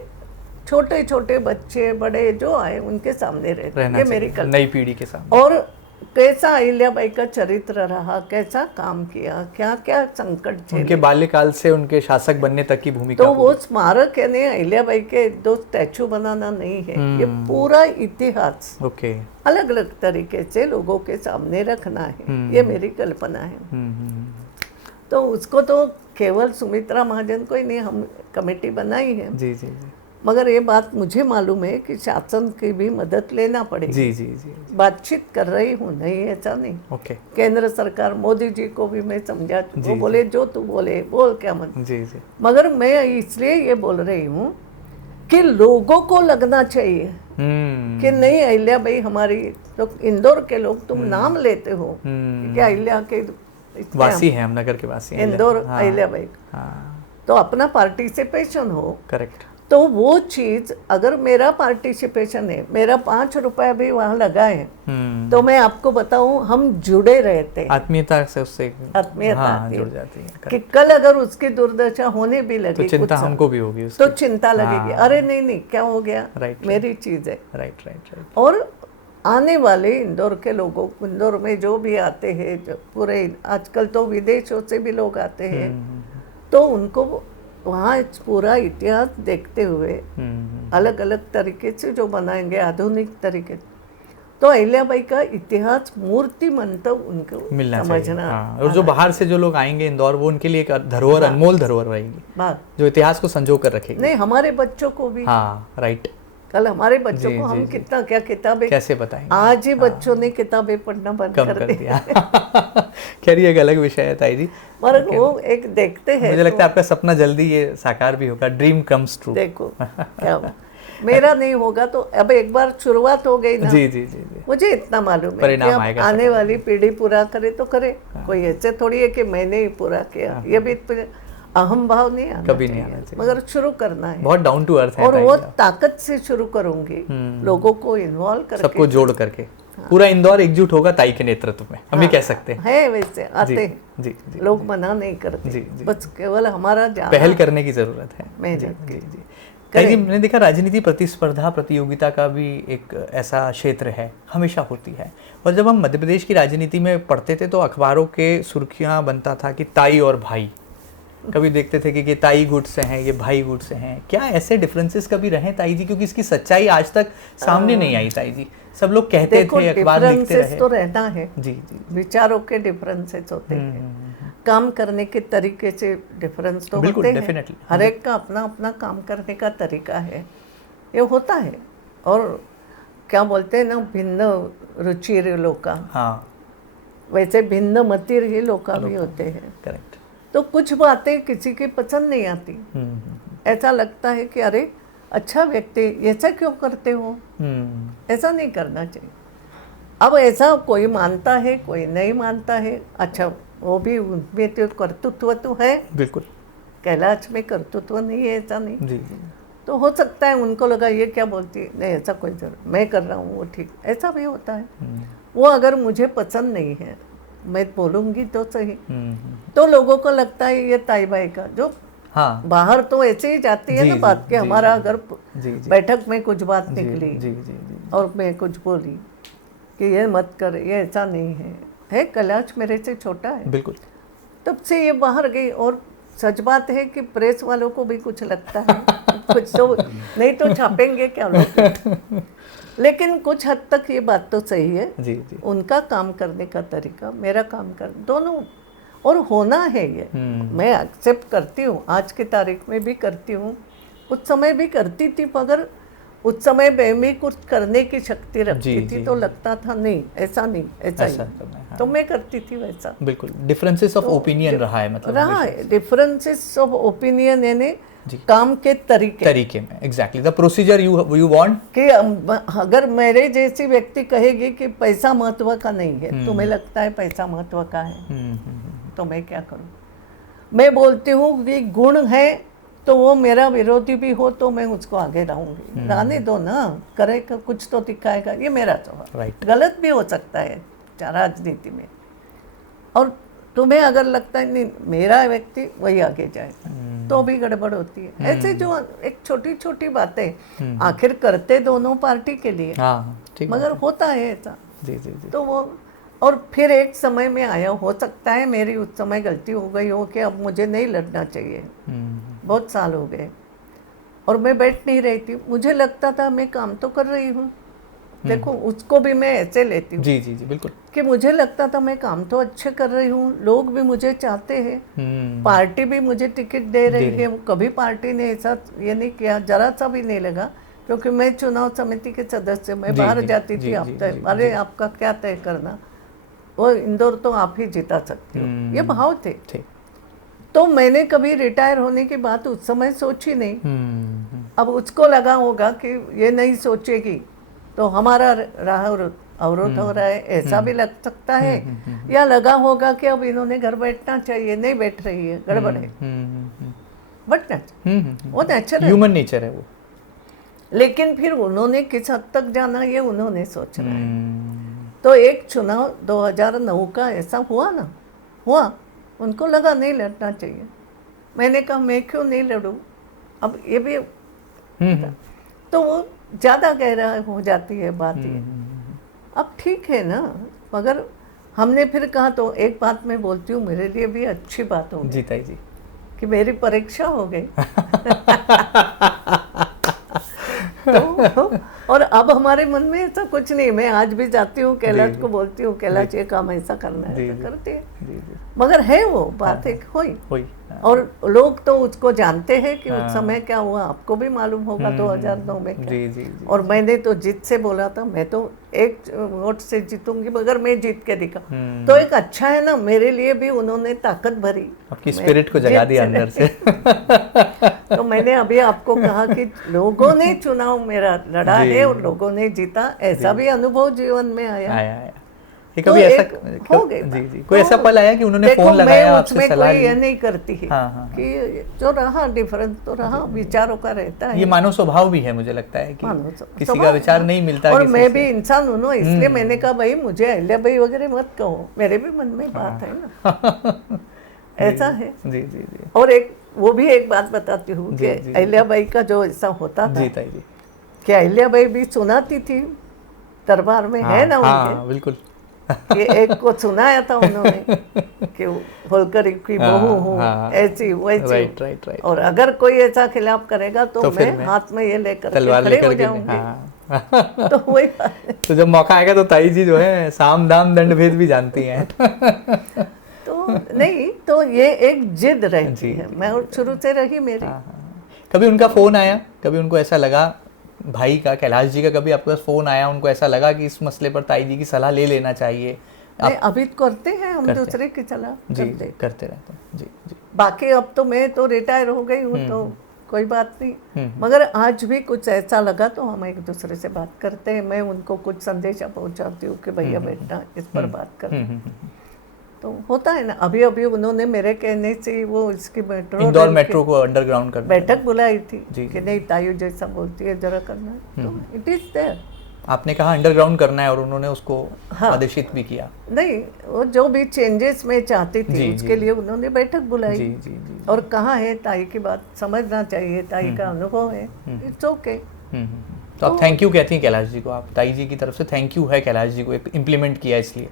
छोटे छोटे बच्चे बड़े जो आए उनके सामने रहते, ये मेरी कल्पना, नई पीढ़ी के सामने। और कैसा अहिल्याबाई का चरित्र रहा, कैसा काम किया, क्या क्या संकट झेले, उनके बाल्यकाल से उनके शासक बनने तक की भूमिका। तो वो स्मारक है नहीं, अहिल्याबाई के 2 स्टैचू बनाना नहीं है, ये पूरा इतिहास अलग अलग तरीके से लोगों के सामने रखना है, ये मेरी कल्पना है। तो उसको तो केवल सुमित्रा महाजन को ही नहीं, हम कमेटी बनाई है। जी। मगर ये बात मुझे मालूम है कि शासन की भी मदद लेना पड़ेगी। जी। बातचीत कर रही हूँ, नहीं ऐसा नहीं। केंद्र सरकार, मोदी जी को भी मैं समझा, वो बोले जो तू बोले बोल, क्या मत। जी। मगर मैं इसलिए ये बोल रही हूँ कि लोगों को लगना चाहिए कि नहीं, अहिल्याबाई हमारी, तो इंदौर के लोग तुम नाम लेते हो कि अहिल्या के वासी हैं, हम नगर के वासी हैं, इंदौर अहिल्याबाई, तो अपना पार्टिसिपेशन हो। करेक्ट। तो वो चीज, अगर मेरा पार्टिसिपेशन है, मेरा 5 रुपया भी वहाँ लगा है, तो मैं आपको बताऊं, हम जुड़े रहते हैं, आत्मीयता से, उससे आत्मीयता जुड़ जाती है कि कल अगर उसकी दुर्दशा होने भी लगी, तो चिंता हमको भी होगी, तो चिंता लगेगी। अरे नहीं, क्या हो गया, मेरी चीज है। राइट। और आने वाले इंदौर के लोगों, इंदौर में जो भी आते हैं, पूरे आजकल तो विदेशों से भी लोग आते हैं, तो उनको वहाँ पूरा इतिहास देखते हुए अलग अलग तरीके से जो बनाएंगे, आधुनिक तरीके, तो अहिल्याबाई का इतिहास मूर्तिमंत उनको समझना। और जो बाहर से जो लोग आएंगे इंदौर, वो उनके लिए एक धरोहर, अनमोल धरोहर रहेगी, जो इतिहास को संजो कर रखेगी। नहीं, हमारे बच्चों को भी। राइट। कल हमारे बच्चों को हम कितना क्या किताबें कैसे बताएंगे, आज ही बच्चों ने किताबें पढ़ना बंद कर दिया। खैर ये एक अलग विषय है ताई जी, मगर वो एक देखते हैं, मुझे लगता है आपका सपना जल्दी ये साकार भी होगा, ड्रीम कम्स ट्रू। देखो क्या मेरा नहीं होगा तो अब एक बार शुरुआत हो गई ना। जी। मुझे इतना मालूम है कि अब आने वाली पीढ़ी पूरा करे तो करे, कोई ऐसे थोड़ी है कि मैंने ही पूरा किया, ये भी अहम भाव नहीं आना कभी नहीं आना चाहिए, मगर शुरू करना है, बहुत डाउन टू अर्थ है, और वो ताकत से शुरू करूंगी, लोगों को इन्वॉल्व करके, सबको जोड़ करके। पूरा इंदौर एकजुट होगा ताई के नेतृत्व में, हम ये कह सकते हैं। वैसे आते हैं जी, लोग मना नहीं करते, बस केवल हमारा पहल करने की जरूरत है। मेहनत जी। ताई जी, मैंने देखा राजनीति प्रतिस्पर्धा प्रतियोगिता का भी एक ऐसा क्षेत्र है, हमेशा होती है। और जब हम मध्य प्रदेश की राजनीति में पढ़ते थे तो अखबारों के सुर्खियां बनता था कि ताई और भाई, कभी देखते थे कि ये ताई गुट से हैं, ये भाई गुट से हैं। क्या ऐसे डिफरेंसेस कभी रहे ताई जी? क्योंकि इसकी सच्चाई आज तक सामने नहीं आई ताई जी। सब लोग कहते थे, अखबार लिखते रहे। तो रहना है जी जी, विचारों के डिफरेंसेस होते हैं, काम करने के तरीके से डिफरेंस तो होते हैं। डेफिनेटली हर एक का अपना अपना काम करने का तरीका है, ये होता है। और क्या बोलते हैं ना, भिन्न रुचि लोका, हाँ, वैसे भिन्न मति ही लोका भी होते हैं। करेक्ट। तो कुछ बातें किसी की पसंद नहीं आती, ऐसा लगता है कि अरे अच्छा व्यक्ति ऐसा क्यों करते हो, ऐसा नहीं करना चाहिए। अब ऐसा कोई मानता है, कोई नहीं मानता है। अच्छा, वो भी उनमें तो कर्तृत्व तो है, बिल्कुल। कैलाश में कर्तृत्व नहीं है, ऐसा नहीं। जी जी, तो हो सकता है उनको लगा ये क्या बोलती है, नहीं ऐसा कोई जरूर, मैं कर रहा हूँ वो ठीक, ऐसा भी होता है। वो अगर मुझे पसंद नहीं है, मैं बोलूँगी तो सही, तो लोगों को लगता है ये ताई बाई का, जो हाँ, बाहर तो ऐसे ही जाती है ना बात के, हमारा अगर बैठक में कुछ बात निकली और मैं कुछ बोली कि ये मत कर, ये ऐसा नहीं है कैलाश मेरे से छोटा है, बिल्कुल, तब से ये बाहर गई। और सच बात है कि प्रेस वालों को भी कुछ लगता है कुछ तो नहीं तो छापेंगे क्या लोग। लेकिन कुछ हद तक ये बात तो सही है। जी जी, उनका काम करने का तरीका, मेरा काम कर, दोनों और होना है ये। मैं एक्सेप्ट करती हूँ, आज की तारीख में भी करती हूँ, उस समय भी करती थी, मगर उस समय मैं भी कुछ करने की शक्ति रखती थी, तो लगता था नहीं ऐसा नहीं, ऐसा ही, तो मैं करती थी वैसा। बिल्कुल, डिफरेंसेस ऑफ ओपिनियन रहा है, मतलब रहा है डिफरेंसेस ऑफ ओपिनियन, यानी काम के तरीके में। Exactly the procedure you want, कि अगर मेरे जैसी व्यक्ति कहेगी कि पैसा महत्व का नहीं है, तुम्हें लगता है पैसा महत्व का है, तो मैं क्या करूं? मैं बोलती हूँ कि गुण है, तो वो मेरा विरोधी भी हो तो मैं उसको आगे लाऊंगी। लाने दो ना, करेगा कुछ तो दिखाएगा, ये मेरा स्वभाव। राइट, गलत भी हो सकता है राजनीति में, और तुम्हें अगर लगता है नहीं मेरा व्यक्ति वही आगे जाएगा, तो भी गड़बड़ होती है। ऐसे जो एक छोटी छोटी बातें आखिर करते दोनों पार्टी के लिए, मगर होता है ऐसा। जी जी जी, तो वो, और फिर एक समय में आया, हो सकता है मेरी उस समय गलती हो गई हो कि अब मुझे नहीं लड़ना चाहिए, बहुत साल हो गए और मैं बैठ नहीं रही थी, मुझे लगता था मैं काम तो कर रही हूँ। देखो उसको भी मैं ऐसे लेती हूँ, जी जी जी, बिल्कुल, कि मुझे लगता था मैं काम तो अच्छे कर रही हूँ, लोग भी मुझे चाहते हैं, पार्टी भी मुझे टिकट दे रही है। कभी पार्टी ने ऐसा ये नहीं किया, जरा सा भी नहीं लगा, क्योंकि मैं चुनाव समिति के सदस्य, मैं बाहर जाती थी, आप तय, अरे आपका क्या तय करना, वो इंदौर तो आप ही जिता सकते हो, ये भाव थे। तो मैंने कभी रिटायर होने की बात उस समय सोची नहीं। अब उसको लगा होगा कि ये नहीं सोचेगी तो हमारा राह अवरोध हो रहा है, ऐसा भी लग सकता है, या लगा होगा कि अब इन्होंने घर बैठना चाहिए, नहीं बैठ रही है, गड़बड़ है, बैठना चाहिए, वो नेचर है, ह्यूमन नेचर है वो। लेकिन फिर उन्होंने किस हद तक जाना ये उन्होंने सोचना है। तो एक चुनाव 2009 का ऐसा हुआ ना, हुआ, उनको लगा नहीं लड़ना चाहिए, मैंने कहा मैं क्यों नहीं लड़ूं, अब ये भी तो वो ज़्यादा गहरा हो जाती है बात ये। अब ठीक है ना, मगर हमने फिर कहा, तो एक बात मैं बोलती हूँ, मेरे लिए भी अच्छी बात हो गई जी ताई जी, कि मेरी परीक्षा हो गई तो, और अब हमारे मन में ऐसा कुछ नहीं, मैं आज भी जाती हूँ कैलाश को बोलती हूँ, कैलाश ये काम ऐसा करना है, तो करते हैं, मगर है वो बात एक हुई। और लोग तो उसको जानते हैं कि उस समय क्या हुआ, आपको भी मालूम होगा 2009 में क्या। जी, और मैंने तो जीत से बोला था, मैं तो एक वोट से जीतूंगी, मगर मैं जीत के दिखा, तो एक अच्छा है ना, मेरे लिए भी उन्होंने ताकत भरी, आपकी स्पिरिट को जगा दिया अंदर से तो मैंने अभी आपको कहा कि लोगों ने चुनाव मेरा लड़ा है और लोगों ने जीता, ऐसा भी अनुभव जीवन में आया। कभी ऐसा हो गया, जी जी, कोई ऐसा पल आया कि उन्होंने फोन लगाया, आपसे सलाह ली? ये नहीं करती है कि जो रहा डिफरेंस तो रहा, विचारों का रहता है, ये मानव स्वभाव भी है, मुझे लगता है कि किसी का विचार नहीं मिलता, और मैं भी इंसान हूँ ना, इसलिए मैंने कहा भाई मुझे अहिल्या भाई वगैरह मत कहो, मेरे भी मन में बात है ना ऐसा है। जी जी जी और एक वो भी एक बात बताती हूँ जी, कि जी। अहिल्याबाई का जो ऐसा होता था जी ताई जी। कि अहिल्याबाई भी सुनाती थी दरबार में, है ना उनके, हाँ बिल्कुल। कि एक को सुनाया था उन्होंने कि होलकर की बहू हूँ, हाँ, ऐसी वैसी। Right right right. और अगर कोई ऐसा खिलाफ करेगा तो फिर मैं हाथ में ये लेकर के तलवार खड़े हो लेकर के जाऊंगी। हाँ। तो वही बात है। तो जब मौका आएगा तो ताई जी जो है साम दाम दंड भेद भी जानती हैं। तो नहीं, तो ये एक जिद रहती जी, है, जी, मैं और शुरू से रही मेरी। हाँ हाँ। कभी उनका फोन आया, कभी उनको ऐसा लगा, भाई का कैलाश जी का कभी आपके पास फोन आया, उनको ऐसा लगा कि इस मसले पर ताई जी की सलाह ले लेना चाहिए? नहीं, आप अभी तो करते हैं हम करते हैं। दूसरे की सलाह जी करते जी हैं। करते रहते हैं। जी जी। बाकी अब तो मैं तो रिटायर हो गई हूँ, तो कोई बात नहीं। मगर आज भी कुछ ऐसा लगा तो हम एक दूसरे से बात करते हैं। मैं उनको कुछ संदेशा पहुंचाती हूँ कि भैया बेटा इस पर बात करना। तो होता है ना। अभी अभी उन्होंने मेरे कहने से वो इसकी इंदौर मेट्रो को अंडरग्राउंड कर बैठक बुलाई थी जी, कि नहीं तायू जैसा बोलती है जरा करना। तो इट इज देयर। आपने कहा अंडरग्राउंड करना है और उन्होंने उसको हाँ। आदेशित भी किया। नहीं, वो जो भी चेंजेस मैं चाहती थी जी, उसके जी। लिए उन्होंने बैठक बुलाई। जी जी जी। और कहा है ताई की बात समझना चाहिए, ताई का अनुभव है, इट्स ओके। तो आप थैंक यू कहती हैं कैलाश जी को? आप ताई जी की तरफ से थैंक यू है कैलाश जी को इम्प्लीमेंट किया इसलिए?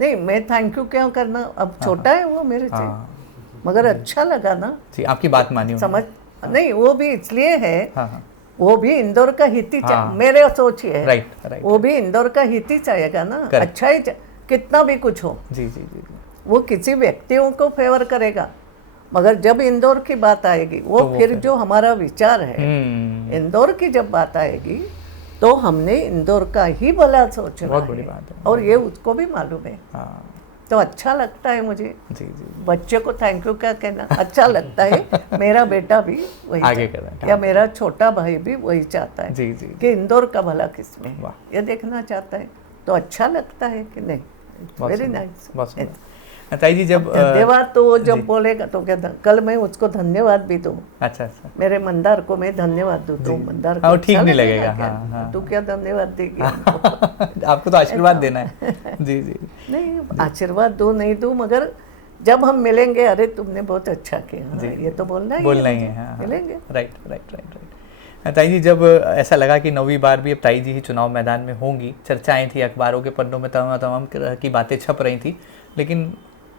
नहीं, मैं थैंक यू क्यों करना, अब छोटा है वो मेरे से, हाँ मगर अच्छा लगा ना। जी, आपकी बात मानी समझ नहीं, वो भी इसलिए है, हाँ हाँ वो भी इंदौर का हित ही हाँ। मेरे सोच है, राइट राइट। वो भी इंदौर का हित ही चाहेगा ना। Correct. अच्छा ही कितना भी कुछ हो, जी जी जी जी। वो किसी व्यक्तियों को फेवर करेगा, मगर जब इंदौर की बात आएगी वो फिर जो हमारा विचार है, इंदौर की जब बात आएगी तो हमने इंदौर का ही भला सोचना बहुत है। बड़ी बात है। और ये उसको भी मालूम है। हाँ तो अच्छा लगता है मुझे। जी जी। बच्चे को थैंक यू क्या कहना, अच्छा लगता है। मेरा बेटा भी वही आगे चाहता कर रहा है, है। या मेरा छोटा भाई भी वही चाहता है जी जी कि इंदौर का भला किसमें है, वाह। ये देखना चाहता है। तो अच्छा लगता है कि नहीं, बहुत वेरी सुंदर, नाइस। बहुत सुंदर। ताई जी जब धन्यवाद तो वो जब बोलेगा तो क्या कल मैं उसको धन्यवाद भी दूँ, अच्छा अच्छा मेरे मंदार को मैं धन्यवाद दूँ तो मंदार को हाँ, वो ठीक अच्छा नहीं लगेगा लगेगा। क्या? हाँ, हाँ। तू क्या धन्यवाद देगी हमको? आपको तो आशीर्वाद देना है। जी जी नहीं, आशीर्वाद दो नहीं दो, मगर जब हम मिलेंगे, अरे तुमने बहुत अच्छा किया, हाँ, ये तो बोलना ही बोलना है ही मुझे। है। हाँ, मिलेंगे। Right right right right. ताई जी जब ऐसा लगा कि 9वीं बार भी अब ताई जी ही चुनाव मैदान में होंगी, चर्चाएं थी, अखबारों के पन्नों में तमाम तमाम की बातें छप रही थी, लेकिन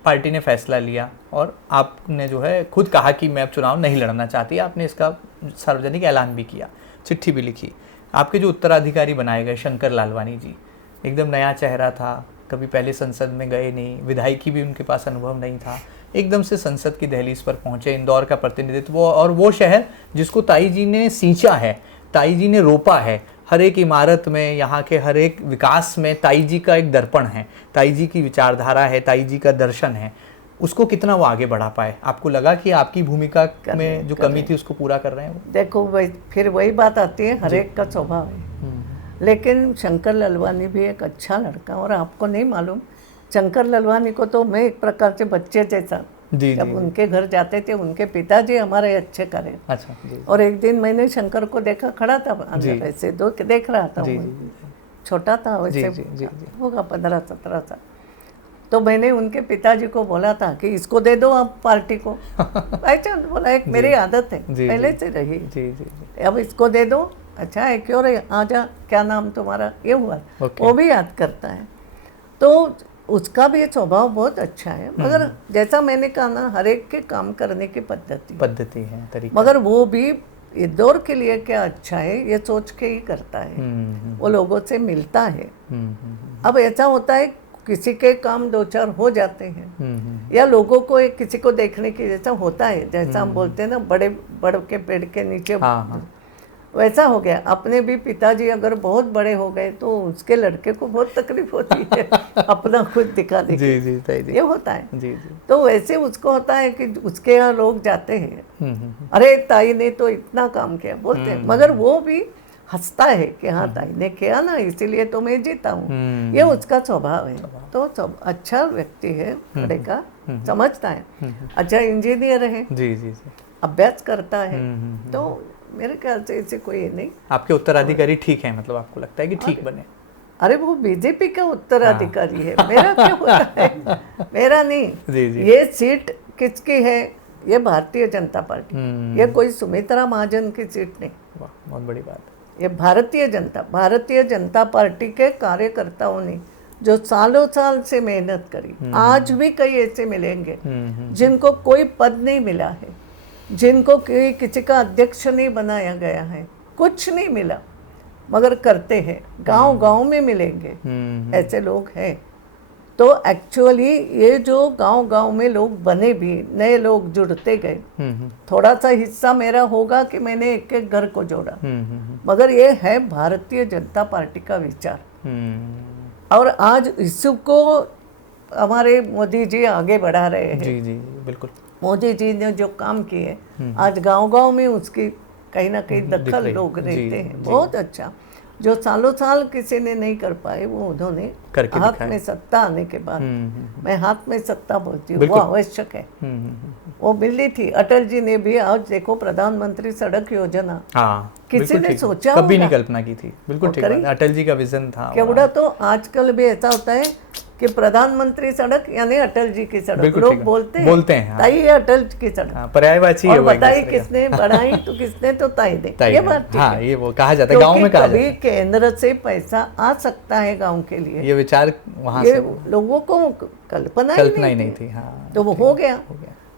पार्टी ने फैसला लिया और आपने जो है खुद कहा कि मैं अब चुनाव नहीं लड़ना चाहती। आपने इसका सार्वजनिक ऐलान भी किया, चिट्ठी भी लिखी। आपके जो उत्तराधिकारी बनाए गए शंकर लालवानी जी, एकदम नया चेहरा था, कभी पहले संसद में गए नहीं, विधायकी भी उनके पास अनुभव नहीं था, एकदम से संसद की दहलीज पर पहुंचे, इंदौर का प्रतिनिधित्व, और वो शहर जिसको ताई जी ने सींचा है, ताई जी ने रोपा है, हर एक इमारत में, यहाँ के हर एक विकास में ताई जी का एक दर्पण है, ताई जी की विचारधारा है, ताई जी का दर्शन है, उसको कितना वो आगे बढ़ा पाए? आपको लगा कि आपकी भूमिका में जो कमी थी उसको पूरा कर रहे हैं वो? देखो फिर वही बात आती है, हर एक का स्वभाव है। लेकिन शंकर ललवानी भी एक अच्छा लड़का, और आपको नहीं मालूम, शंकर ललवानी को तो मैं एक प्रकार से बच्चे जैसा, जी जब उनके घर जाते थे, उनके पिताजी हमारे अच्छे करे। अच्छा जी और एक दिन मैंने शंकर को देखा, खड़ा था अंदर, ऐसे देख रहा था, जी वो जी छोटा था वैसे, जी, जी, जी। होगा 15-17 साल। तो मैंने उनके पिताजी को बोला था कि इसको दे दो आप पार्टी को। ऐसा बोला, एक मेरी आदत है जी, पहले जी। से रही, जी जी जी। अब इसको दे दो। अच्छा है, क्यों रे, आजा, क्या नाम तुम्हारा, ये हुआ। ओके। वो भी याद करता है, तो उसका भी स्वभाव बहुत अच्छा है। मगर जैसा मैंने कहा ना, हर एक के काम करने की पद्धति है, तरीका। मगर वो भी इंदौर के लिए क्या अच्छा है ये सोच के ही करता है। वो लोगों से मिलता है। अब ऐसा होता है किसी के काम 2-4 हो जाते हैं, या लोगों को किसी को देखने की, जैसा होता है, जैसा हम बोलते हैं ना, बड़ के पेड़ के नीचे, हाँ। वैसा हो गया। अपने भी पिताजी अगर बहुत बड़े हो गए तो उसके लड़के को बहुत तकलीफ होती है अपना खुद दिखाने की। जी जी ताई जी। ये होता है। जी जी। तो वैसे उसको होता है कि उसके यहाँ लोग जाते हैं, अरे ताई ने तो इतना काम किया बोलते हैं, मगर वो भी हंसता है कि हाँ ताई ने किया ना, इसीलिए तो मैं जीता हूँ। ये उसका स्वभाव है। तो अच्छा व्यक्ति है, लड़का समझता है, अच्छा इंजीनियर है, जी जी जी। अभ्यास करता है। तो मेरे ख्याल से ऐसे कोई नहीं। आपके उत्तराधिकारी ठीक है, मतलब आपको लगता है कि ठीक बने? अरे वो बीजेपी का उत्तराधिकारी है, मेरा क्या होता है, मेरा नहीं। जी जी। ये सीट किसकी है? ये भारतीय जनता पार्टी, ये कोई सुमित्रा महाजन की सीट नहीं। वाह, बहुत बड़ी बात। ये भारतीय जनता पार्टी के कार्यकर्ताओं ने जो सालों साल से मेहनत करी, आज भी कई ऐसे मिलेंगे जिनको कोई पद नहीं मिला है, जिनको किसी का अध्यक्ष नहीं बनाया गया है, कुछ नहीं मिला, मगर करते हैं। गांव गांव में मिलेंगे ऐसे लोग हैं। तो एक्चुअली ये जो गांव गांव में लोग बने भी, नए लोग जुड़ते गए, थोड़ा सा हिस्सा मेरा होगा कि मैंने एक एक घर को जोड़ा, मगर ये है भारतीय जनता पार्टी का विचार। और आज इसको हमारे मोदी जी आगे बढ़ा रहे हैं। जी जी बिल्कुल। मोदी जी ने जो काम किए, आज गांव गांव में उसकी कहीं ना कहीं दखल लोग रहते हैं। बहुत अच्छा, जो सालों साल किसी ने नहीं कर पाए वो उन्होंने हाथ में सत्ता आने के बाद, मैं हाथ में सत्ता बोलती हूँ, वो आवश्यक है। वो मिली थी। अटल जी ने भी, आज देखो प्रधानमंत्री सड़क योजना, किसी ने सोचा कभी नहीं कल्पना की थी। बिल्कुल ठीक है, अटल जी का विजन था केवड़ा। तो आजकल भी ऐसा होता है कि प्रधानमंत्री सड़क यानी अटल जी की सड़क, लोग बोलते हैं ताई ये अटल की सड़क, पर्यायवाची है। और बताइए किसने बढ़ाई? तो किसने? तो ताई ने। ये बात ठीक है, ये वो कहा जाता है, गांव में कहा जाता है। कभी केंद्र से पैसा आ सकता है गांव के लिए, ये विचार वहां ये से लोगों को कल्पना ही नहीं थी। तो वो हो गया।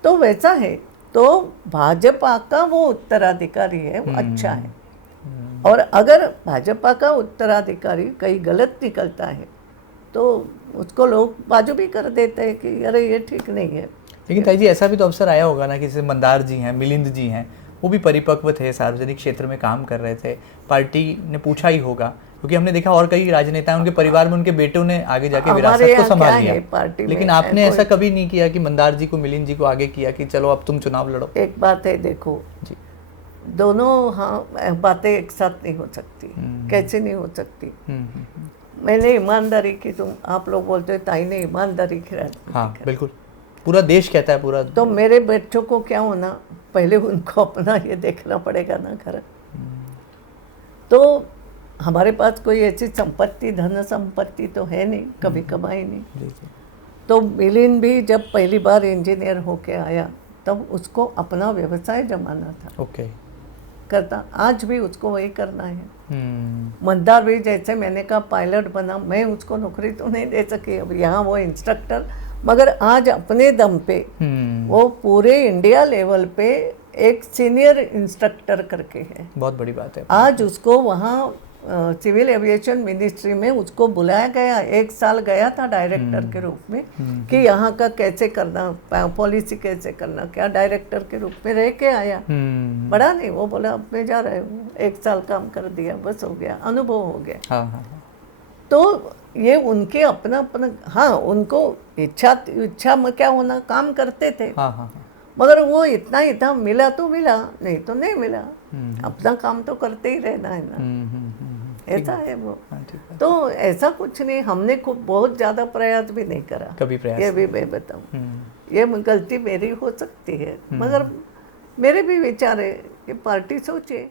तो वैसा है। तो भाजपा का वो उत्तराधिकारी है, वो अच्छा है। और अगर भाजपा का उत्तराधिकारी कहीं गलत निकलता है तो उसको लोग बाजू भी कर देते हैं कि अरे ये ठीक नहीं है। लेकिन ताई जी, ऐसा भी तो अवसर आया होगा ना कि जैसे मंदार जी हैं, मिलिंद जी हैं, वो भी परिपक्व थे, सार्वजनिक क्षेत्र में काम कर रहे थे, पार्टी ने पूछा ही होगा, क्योंकि हमने देखा और कई राजनेता हैं, उनके परिवार में उनके बेटों ने आगे जाके विरासत को संभाल लिया। लेकिन आपने ऐसा कभी नहीं किया कि मंदार जी को, मिलिंद जी को आगे किया कि चलो अब तुम चुनाव लड़ो? एक बात है, देखो जी, दोनों बातें एक साथ नहीं हो सकती। कैसे नहीं हो सकती? मैंने ईमानदारी की, आप लोग बोलते हो ताई ने ईमानदारी की राजनीति। हाँ बिल्कुल, पूरा देश कहता है, पूरा। तो मेरे बच्चों को क्या होना, पहले उनको अपना ये देखना पड़ेगा ना घर। तो हमारे पास कोई ऐसी संपत्ति, धन संपत्ति तो है नहीं, कभी कमाई नहीं। तो मिलिंद भी जब पहली बार इंजीनियर होके आया तब उसको अपना व्यवसाय जमाना था। ओके। करता, आज भी उसको वही करना है। मंदार भी जैसे मैंने कहा पायलट बना, मैं उसको नौकरी तो नहीं दे सकी, अब यहाँ वो इंस्ट्रक्टर, मगर आज अपने दम पे वो पूरे इंडिया लेवल पे एक सीनियर इंस्ट्रक्टर करके है। बहुत बड़ी बात है। आज उसको वहाँ सिविल एविएशन मिनिस्ट्री में उसको बुलाया गया, 1 साल गया था डायरेक्टर के रूप में कि यहाँ का कैसे करना, पॉलिसी कैसे करना, क्या डायरेक्टर के रूप में रह के आया। बड़ा नहीं, वो बोला अब मैं जा रहा हूँ, 1 साल काम कर दिया, बस हो गया, अनुभव हो गया। तो ये उनके अपना अपना, हाँ उनको इच्छा में क्या होना, काम करते थे। मगर वो इतना ही था, मिला तो मिला, नहीं तो नहीं मिला। अपना काम तो करते ही रहना है ना, ऐसा है वो। तो ऐसा कुछ नहीं, हमने खूब बहुत ज़्यादा प्रयास भी नहीं करा कभी, प्रयास ये भी मैं बताऊँ, ये गलती मेरी हो सकती है, मगर मेरे भी विचार है कि पार्टी सोचे।